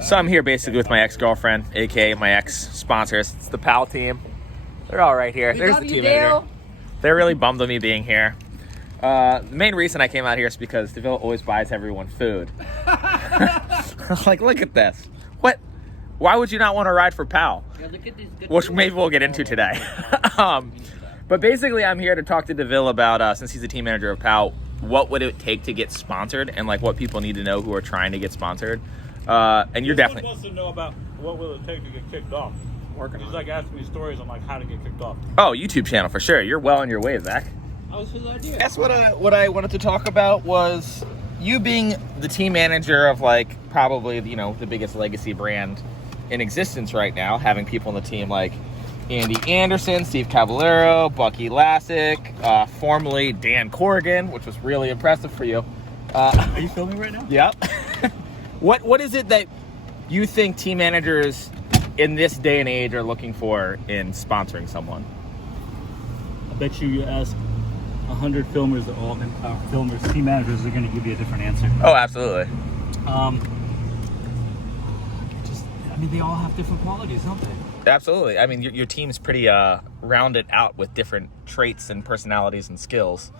So I'm here basically with my ex-girlfriend, aka my ex-sponsors. It's the PAL team. They're all right here. There's the team editor. They're really bummed with me being here. The main reason I came out here is because DeVille always buys everyone food. Like, look at this. What? Why would you not want to ride for PAL? Yeah, look at these good Which maybe we'll get into today. But basically, I'm here to talk to DeVille about, since he's the team manager of PAL, what would it take to get sponsored and like what people need to know who are trying to get sponsored. And you're definitely wants to know about what will it take to get kicked off. He's like asking me stories on like how to get kicked off. Oh, YouTube channel for sure. You're well on your way, Zach. That was his idea. That's what I wanted to talk about was you being the team manager of like probably the biggest legacy brand in existence right now, having people on the team like Andy Anderson, Steve Cavallero, Bucky Lassick, formerly Dan Corrigan, which was really impressive for you. Are you filming right now? Yep. What is it that you think team managers in this day and age are looking for in sponsoring someone? I bet you ask 100 filmers, team managers are going to give you a different answer. Oh, absolutely. They all have different qualities, don't they? Absolutely. I mean, your team's pretty rounded out with different traits and personalities and skills.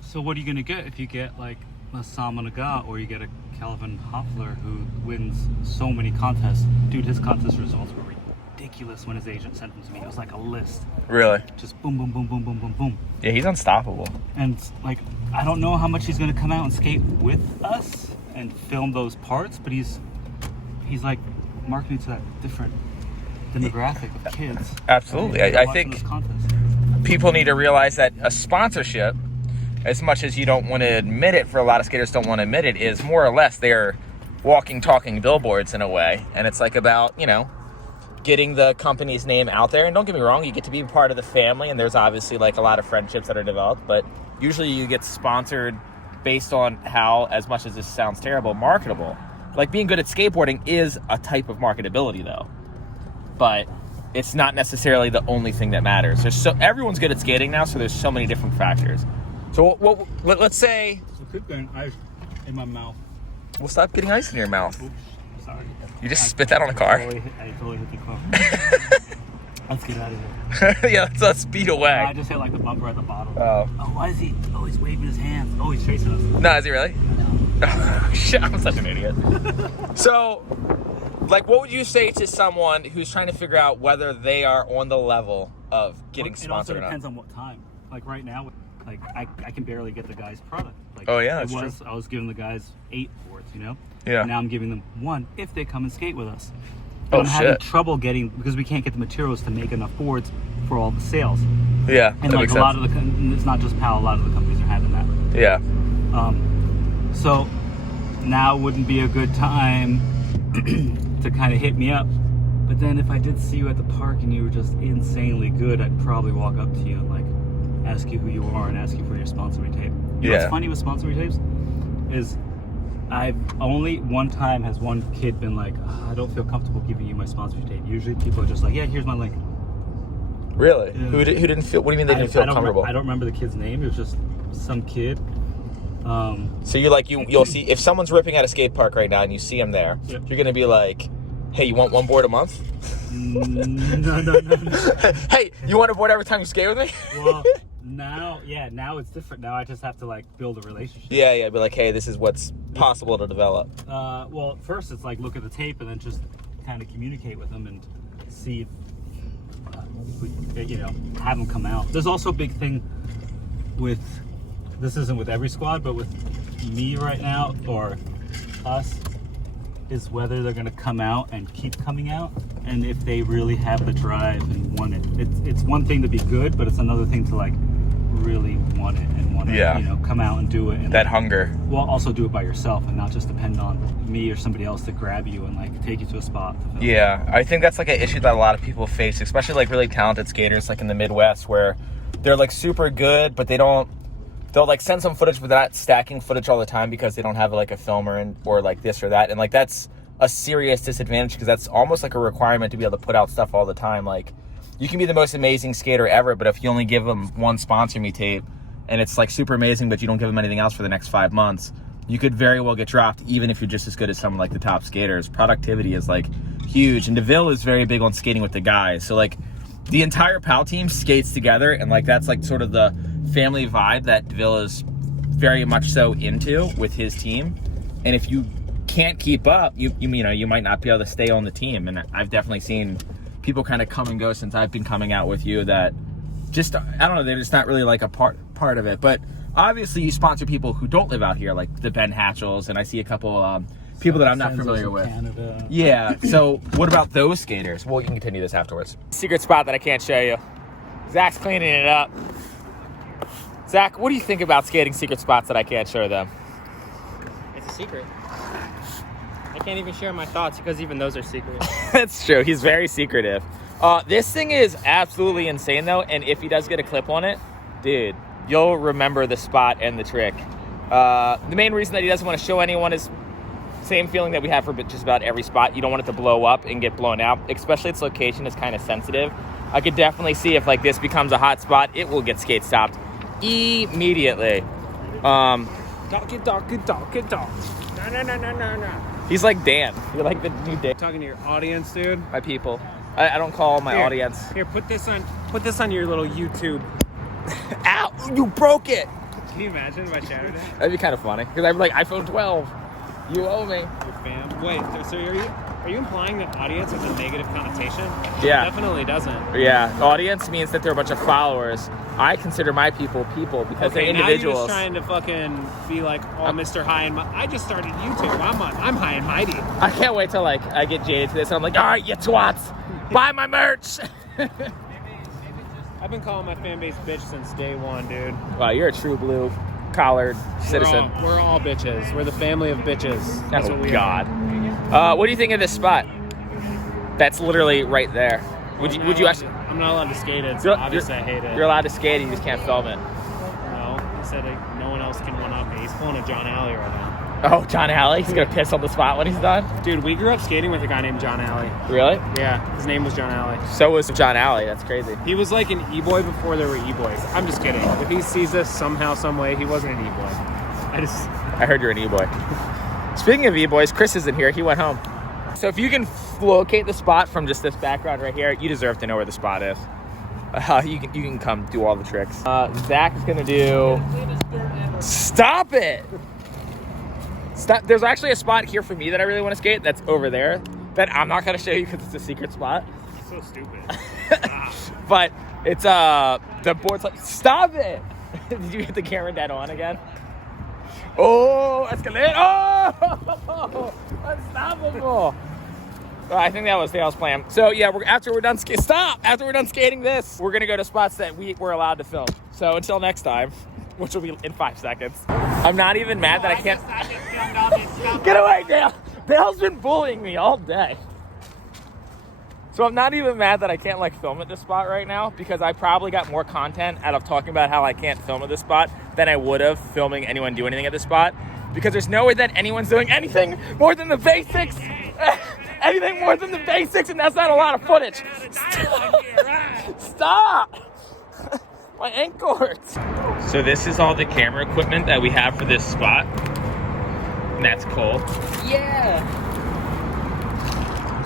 So what are you going to get if you get like a Salman Aga or you get a Calvin Hoffler who wins so many contests? Dude, his contest results were ridiculous when his agent sent them to me. It was like a list. Really? Just boom, boom, boom, boom, boom, boom, boom. Yeah, he's unstoppable. And like, I don't know how much he's going to come out and skate with us and film those parts, but he's like marketing to that different demographic of kids. Absolutely. I think people need to realize that a sponsorship, as much as you don't want to admit it, for a lot of skaters don't want to admit it, is more or less they're walking, talking billboards in a way. And it's like about, getting the company's name out there. And don't get me wrong, you get to be part of the family, and there's obviously like a lot of friendships that are developed, but usually you get sponsored based on how, as much as this sounds terrible, marketable. Like being good at skateboarding is a type of marketability though, but it's not necessarily the only thing that matters. Everyone's good at skating now, so there's so many different factors. So let's say... So keep getting ice in my mouth. Well, stop getting ice in your mouth. Oops, sorry. You just spit that on a car. I totally hit the car. Let's get out of here. Yeah, let's speed away. I just hit like the bumper at the bottom. Oh. Oh, why is he? Oh, he's waving his hands. Oh, he's chasing us. No, is he really? Oh, shit, I'm such an idiot. So, like, what would you say to someone who's trying to figure out whether they are on the level of getting sponsored or not? It also depends on what time. Like right now, like I can barely get the guys product. Like, oh yeah, that's true. I was giving the guys 8 boards, Yeah. And now I'm giving them 1 if they come and skate with us. Oh, I'm having trouble getting, because we can't get the materials to make enough boards for all the sales. Yeah, and like a lot of it's not just PAL. A lot of the companies are having that. Yeah. So now wouldn't be a good time to kind of hit me up. But then if I did see you at the park and you were just insanely good, I'd probably walk up to you and like ask you who you are and ask you for your sponsoring tape. You know what's funny with sponsoring tapes is I've only one time has one kid been like, I don't feel comfortable giving you my sponsoring tape. Usually people are just like, yeah, here's my link. Really? Yeah. Who didn't feel? What do you mean they didn't feel comfortable? I don't remember the kid's name. It was just some kid. So you'll see if someone's ripping at a skate park right now and you see him there, yep. You're gonna be like, hey, you want 1 board a month? No. Hey, you want a board every time you skate with me? Well, now it's different. Now I just have to like build a relationship. Yeah. Be like, hey, this is what's possible to develop. Well, first it's like look at the tape and then just kind of communicate with them and see if have them come out. There's also a big thing with, this isn't with every squad, but with me right now or us, is whether they're going to come out and keep coming out, and if they really have the drive and want it. It's one thing to be good, but it's another thing to like really want it and want to come out and do it. And that hunger. Well, also do it by yourself and not just depend on me or somebody else to grab you and like take you to a spot. Yeah, I think that's like an issue that a lot of people face, especially like really talented skaters like in the Midwest, where they're like super good, but they'll like send some footage, but they're not stacking footage all the time because they don't have like a filmer or like this or that. And like that's a serious disadvantage because that's almost like a requirement to be able to put out stuff all the time. Like you can be the most amazing skater ever, but if you only give them 1 sponsor me tape and it's like super amazing, but you don't give them anything else for the next 5 months, you could very well get dropped even if you're just as good as someone like the top skaters. Productivity is like huge, and DeVille is very big on skating with the guys. So like the entire PAL team skates together, and like that's like sort of the family vibe that DeVille is very much so into with his team. And if you can't keep up, you know, you might not be able to stay on the team. And I've definitely seen people kind of come and go since I've been coming out with you that just, I don't know, they're just not really like a part of it. But obviously you sponsor people who don't live out here, like the Ben Hatchells, and I see a couple people that I'm not familiar with. Canada. Yeah, so what about those skaters? Well, you can continue this afterwards. Secret spot that I can't show you. Zach's cleaning it up. Zach, what do you think about skating secret spots that I can't show them? It's a secret. I can't even share my thoughts because even those are secrets. That's true. He's very secretive. This thing is absolutely insane, though, and if he does get a clip on it, dude, you'll remember the spot and the trick. The main reason that he doesn't want to show anyone is same feeling that we have for just about every spot. You don't want it to blow up and get blown out, especially its location is kind of sensitive. I could definitely see if like this becomes a hot spot, it will get skate stopped immediately. Dog it, dog it, dog it, dog. No. He's like Dan. You're like the new Dan. Talking to your audience, dude. My people. I don't call my audience. Here, put this on your little YouTube. Ow! You broke it! Can you imagine if I shattered it? That'd be kind of funny. Because I'm like, iPhone 12. You owe me. Your fam. Wait, so are you implying that audience has a negative connotation? Yeah. It definitely doesn't. Yeah. Audience means that they're a bunch of followers. I consider my people because they're individuals. Now you're just trying to fucking be like, Mr. High and I just started YouTube. I'm high and mighty. I can't wait till like I get jaded to this and I'm like, all right, you twats, buy my merch. I've been calling my fan base bitch since day one, dude. Wow, you're a true blue collared citizen. We're all bitches. We're the family of bitches. That's what we God. What do you think of this spot? That's literally right there. Would you actually? I'm not allowed to skate it, so obviously I hate it. You're allowed to skate it, you just can't film it. No, he said no one else can one up me. He's pulling a John Alley right now. Oh, John Alley? He's gonna piss on the spot when he's done? Dude, we grew up skating with a guy named John Alley. Really? Yeah, his name was John Alley. So was John Alley. That's crazy. He was like an e-boy before there were e-boys. I'm just kidding. If he sees this somehow, some way, he wasn't an e-boy. I heard you're an e-boy. Speaking of e-boys, Chris isn't here. He went home. So if you can locate the spot from just this background right here, you deserve to know where the spot is. You can come do all the tricks. Zach is gonna do. Stop it! Stop. There's actually a spot here for me that I really want to skate. That's over there. That I'm not gonna show you because it's a secret spot. So stupid. But it's the board's like. Stop it! Did you get the camera dead on again? Oh, escalate! Oh, unstoppable! I think that was the plan. So yeah, after we're done skating this, we're gonna go to spots that we're allowed to film. So until next time, which will be in 5 seconds. I'm not even mad that I can't. Get away, Dale! Dale's been bullying me all day. So I'm not even mad that I can't like film at this spot right now because I probably got more content out of talking about how I can't film at this spot than I would have filming anyone do anything at this spot, because there's no way that anyone's doing anything more than the basics. Anything more than the basics, and that's not a lot of footage. Stop! My ankle hurts. So this is all the camera equipment that we have for this spot. And that's cool. Yeah!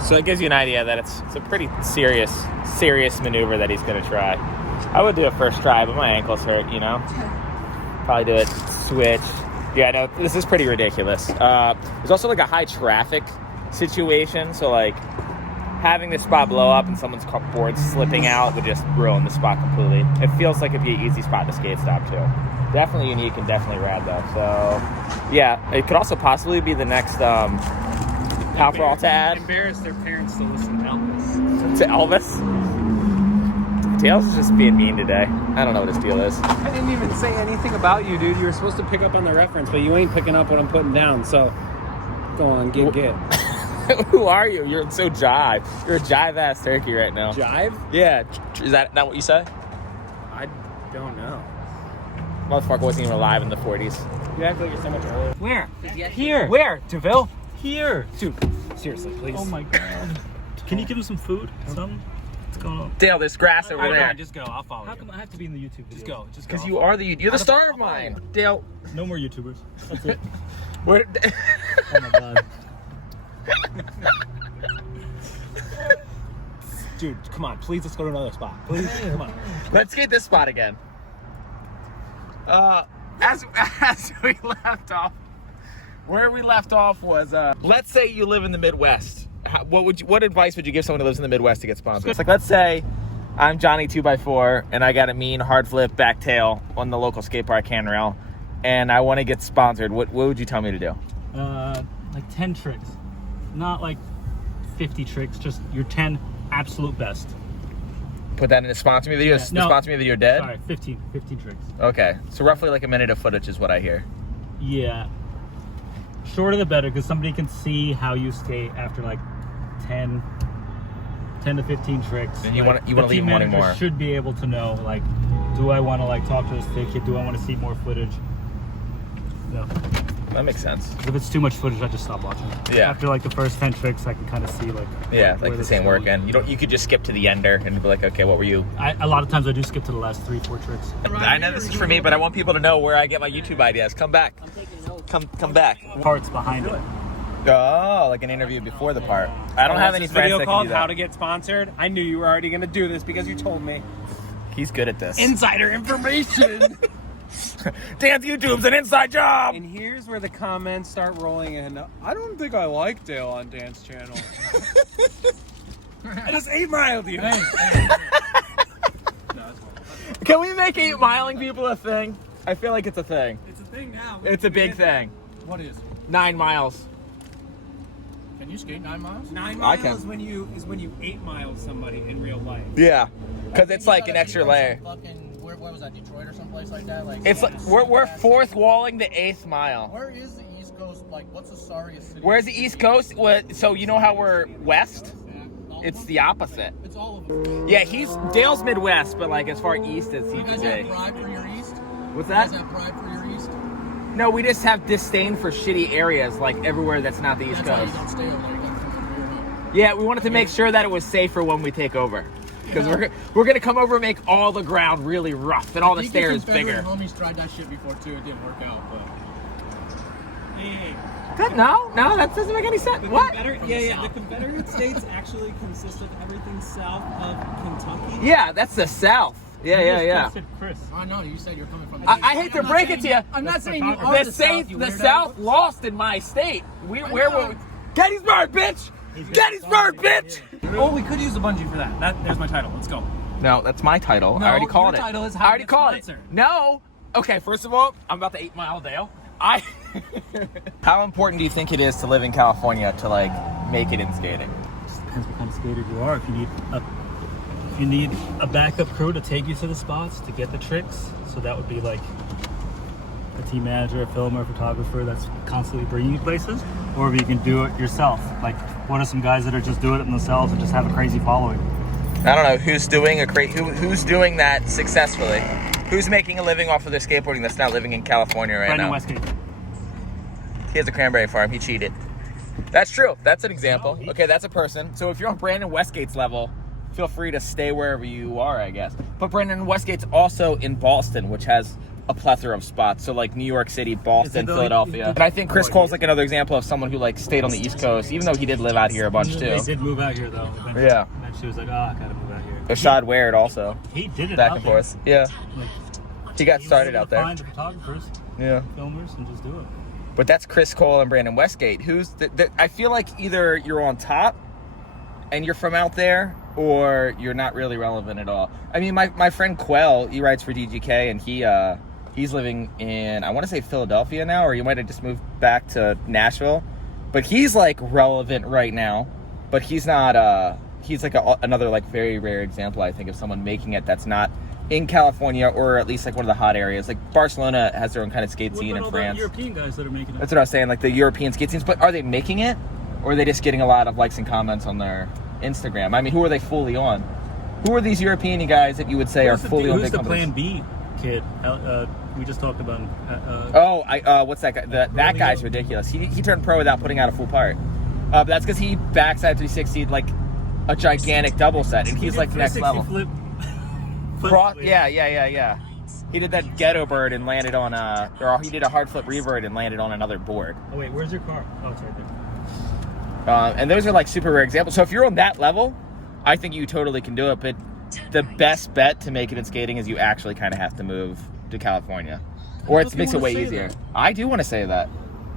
So it gives you an idea that it's a pretty serious maneuver that he's gonna try. I would do it first try, but my ankles hurt, you know? Probably do it, switch. Yeah, no, this is pretty ridiculous. There's also like a high traffic situation, so like having this spot blow up and someone's board slipping out would just ruin the spot completely. It feels like it'd be an easy spot to skate stop too. Definitely unique and definitely rad though. So yeah, it could also possibly be the next Pal for All to add. Embarrass their parents to listen to Elvis. To Elvis? Tails is just being mean today. I don't know what his deal is. I didn't even say anything about you, dude. You were supposed to pick up on the reference, but you ain't picking up what I'm putting down. So go on, get. Who are you? You're so jive. You're a jive-ass turkey right now. Jive? Yeah. Is that not what you said? I don't know. Motherfucker wasn't even alive in the 40s. You act like you're so much older. Where? Here. Where? DeVille? Here. Dude, seriously, please. Oh my god. Can you give him some food? Something? What's going on? Dale, there's grass over there. Just go. I'll follow How you. come I have to be in the YouTube video? Just go. Just go. Because you're the star of mine. Dale. No more YouTubers. That's it. Where, Oh my god. Dude, come on. Please, let's go to another spot. Please, come on. let's get this spot again. As we left off, where we left off was, let's say you live in the Midwest. What advice would you give someone who lives in the Midwest to get sponsored? It's like, let's say I'm Johnny 2x4 and I got a mean hard flip back tail on the local skate park handrail, and I want to get sponsored. What would you tell me to do? Like 10 tricks. Not like 50 tricks, just your 10 absolute best. Put that in a sponsor me video? Yeah, no. Sponsor me video dead? Sorry, 15 tricks. Okay, so roughly like a minute of footage is what I hear. Yeah. Shorter the better, because somebody can see how you skate after like 10 to 15 tricks. And you like, want to leave team wanting manager more. should be able to know, like, do I want to like talk to this kid? Do I want to see more footage? No. That makes sense. If it's too much footage, I just stop watching. Yeah. After like the first 10 tricks, I can kind of see like. Yeah, where like this this ain't is going. working. You could just skip to the ender and be like, okay, what were you? A lot of times I do skip to the last 3-4 tricks. I know this is for me, but I want people to know where I get my YouTube ideas. Come back. Come back. Parts behind it. Oh, like an interview before the part. I don't have any friends video that can called do that. How to Get Sponsored. I knew you were already going to do this because you told me. He's good at this. Insider information. Dan's YouTube's an inside job. And here's where the comments start rolling in. I don't think I like Dale on Dan's channel. I just 8 miled you. Can we make 8 miling people a thing? I feel like it's a thing. It's a thing now. It's a big thing. What is? 9 miles. Can you skate 9 miles? 9 I miles can. is when you 8 miles somebody in real life. Yeah, because it's You like gotta an extra be from layer. some Fucking, where was that? Detroit or someplace like that? Like It's like we're fourth walling the 8th mile. Where is the East Coast? Like, what's the sorriest city? Where's the East Coast? So you know how we're west? Yeah, all of It's them? the opposite. It's all of them. Yeah, Dale's Midwest, but like as far east as he You can guys have be. pride for your East? What's You guys that? have pride for your East? No, we just have disdain for shitty areas, like everywhere that's not the East That's why you Coast. don't stay over there. You gotta come over here, huh? Yeah, we wanted to make sure that it was safer when we take over. Because we're gonna come over and make all the ground really rough and all the I think stairs Confederate bigger. homies tried that shit before too. It didn't work out, but No, that doesn't make any sense. What? The Confederate States actually consist of everything south of Kentucky. Yeah, that's the South. Yeah. Chris. I know you said you're coming from. I hate to I'm not break it saying to you. I'm not saying you are The South, you the weirdo. South lost in my state. Where were know. we? Gettysburg, bitch! Gettysburg, bitch! Oh, we could use the bungee for that. There's my title. Let's go. No, that's my title. No, I already called your it. title is I How to already Get called it. Sponsored. No. Okay, first of all, I'm about the 8 Mile Dale. How important do you think it is to live in California to like make it in skating? Depends what kind of skater you are. If you need a backup crew to take you to the spots to get the tricks, so that would be like a team manager, a filmer, a photographer that's constantly bringing you places, or if you can do it yourself. Like, what are some guys that are just doing it themselves and just have a crazy following? I don't know who's doing who's doing that successfully. Who's making a living off of their skateboarding that's not living in California right Brandon now? Westgate. He has a cranberry farm. He cheated. That's true. That's an example. Okay, that's a person. So if you're on Brandon Westgate's level, feel free to stay wherever you are, I guess. But Brandon Westgate's also in Boston, which has a plethora of spots. So like New York City, Boston, Philadelphia. And I think Chris Cole's like another example of someone who like stayed on the East Coast, even though he did live out here a bunch They too. did move out here though. Eventually. Yeah. And she was like, I gotta move out here. Rashad Ward also. He did it Back out and there. forth. Yeah. Like, He got was started able out to there. Find the photographers, Yeah. filmers, and just do it. But that's Chris Cole and Brandon Westgate. I feel like either you're on top and you're from out there, or you're not really relevant at all. I mean, my friend Quell, he writes for DGK, and he's living in, I want to say Philadelphia now, or he might have just moved back to Nashville. But he's like relevant right now. But he's not. He's like another like very rare example, I think, of someone making it that's not in California, or at least like one of the hot areas. Like Barcelona has their own kind of skate scene in France. The European guys that are making it. That's what I was saying, like the European skate scenes. But are they making it, or are they just getting a lot of likes and comments on their Instagram? I mean, who are they fully on? Who are these European guys that you would say are fully on Who's big the companies? Plan B kid? We just talked about. What's that guy? That guy's ridiculous. He turned pro without putting out a full part. But that's because he backside 360'd like a gigantic double set, and he's like next level. Flip. Yeah. He did that ghetto bird and landed on or he did a hard flip revert and landed on another board. Oh wait, where's your car? Oh, it's right there. And those are like super rare examples. So if you're on that level, I think you totally can do it. But the best bet to make it in skating is you actually kind of have to move to California, or it makes it way easier. I do want to say that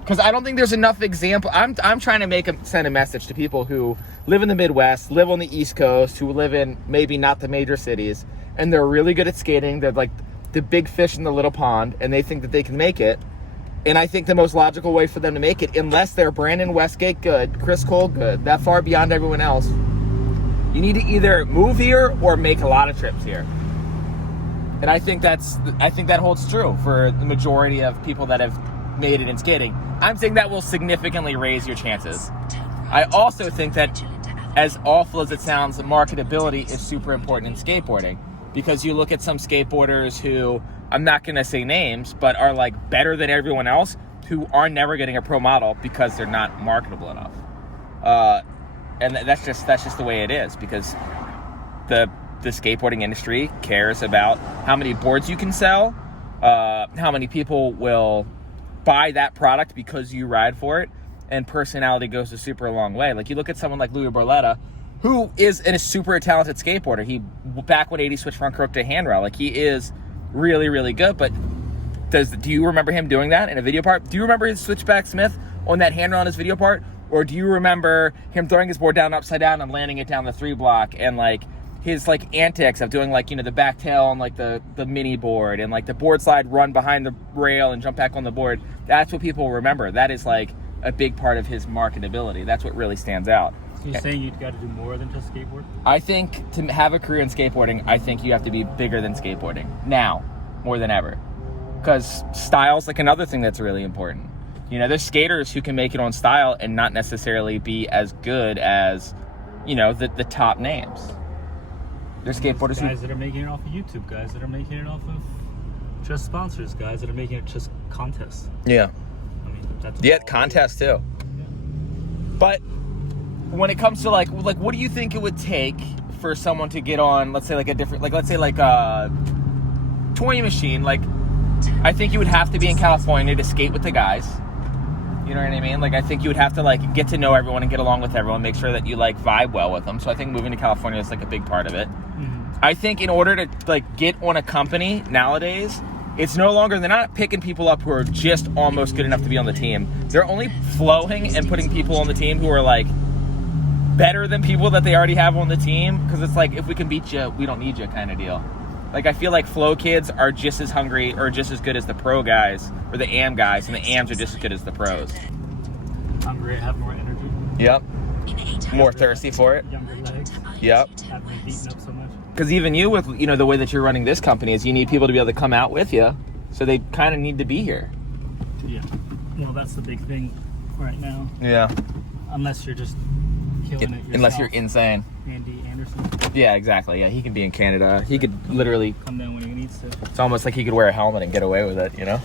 because I don't think there's enough example. I'm trying to send a message to people who live in the Midwest, live on the East Coast, who live in maybe not the major cities, and they're really good at skating. They're like the big fish in the little pond, and they think that they can make it. And I think the most logical way for them to make it, unless they're Brandon Westgate good, Chris Cole good, that far beyond everyone else, you need to either move here or make a lot of trips here. And I think that holds true for the majority of people that have made it in skating. I'm saying that will significantly raise your chances. I also think that, as awful as it sounds, marketability is super important in skateboarding. Because you look at some skateboarders who, I'm not going to say names, but are like better than everyone else, who are never getting a pro model because they're not marketable enough. And that's just the way it is, because the skateboarding industry cares about how many boards you can sell, how many people will buy that product because you ride for it, and personality goes a super long way. Like you look at someone like Louis Borletta, who is a super talented skateboarder. He back 180 switch front crook to handrail. Like he is really, really good. But do you remember him doing that in a video part? Do you remember his switchback Smith on that handrail in his video part? Or do you remember him throwing his board down upside down and landing it down the 3 block, and like his like antics of doing like, you know, the back tail on like the mini board, and like the board slide run behind the rail and jump back on the board? That's what people remember. That is like a big part of his marketability. That's what really stands out. So you're saying you've got to do more than just skateboard? I think to have a career in skateboarding, I think you have to be bigger than skateboarding now, more than ever. Because style's like another thing that's really important. You know, there's skaters who can make it on style and not necessarily be as good as, you know, the top names. There's skateboarders guys that are making it off of YouTube, guys that are making it off of just sponsors, guys that are making it just contests. Yeah. I mean, that's contests too. Yeah. But when it comes to like what do you think it would take for someone to get on, let's say like a different, like let's say like a toy machine? Like I think you would have to be in California to skate with the guys. You know what I mean? Like I think you would have to like get to know everyone and get along with everyone, make sure that you like vibe well with them. So I think moving to California is like a big part of it. Mm-hmm. I think in order to like get on a company nowadays, it's no longer, they're not picking people up who are just almost good enough to be on the team. They're only flowing and putting people on the team who are like better than people that they already have on the team, because it's like, if we can beat you, we don't need you kind of deal. Like I feel like flow kids are just as hungry or just as good as the pro guys or the AM guys, and the AMs are just as good as the pros. Hungry, have more energy. Yep. More thirsty for it. Younger legs. Yep. Haven't been beaten up so much. Because even you, with, you know, the way that you're running this company is you need people to be able to come out with you, so they kind of need to be here. Yeah. Well, that's the big thing right now. Yeah. Unless you're just killing it yourself. Unless you're insane. Andy Anderson. Yeah, exactly. Yeah, he can be in Canada. He could literally come down when he needs to. It's almost like he could wear a helmet and get away with it, you know?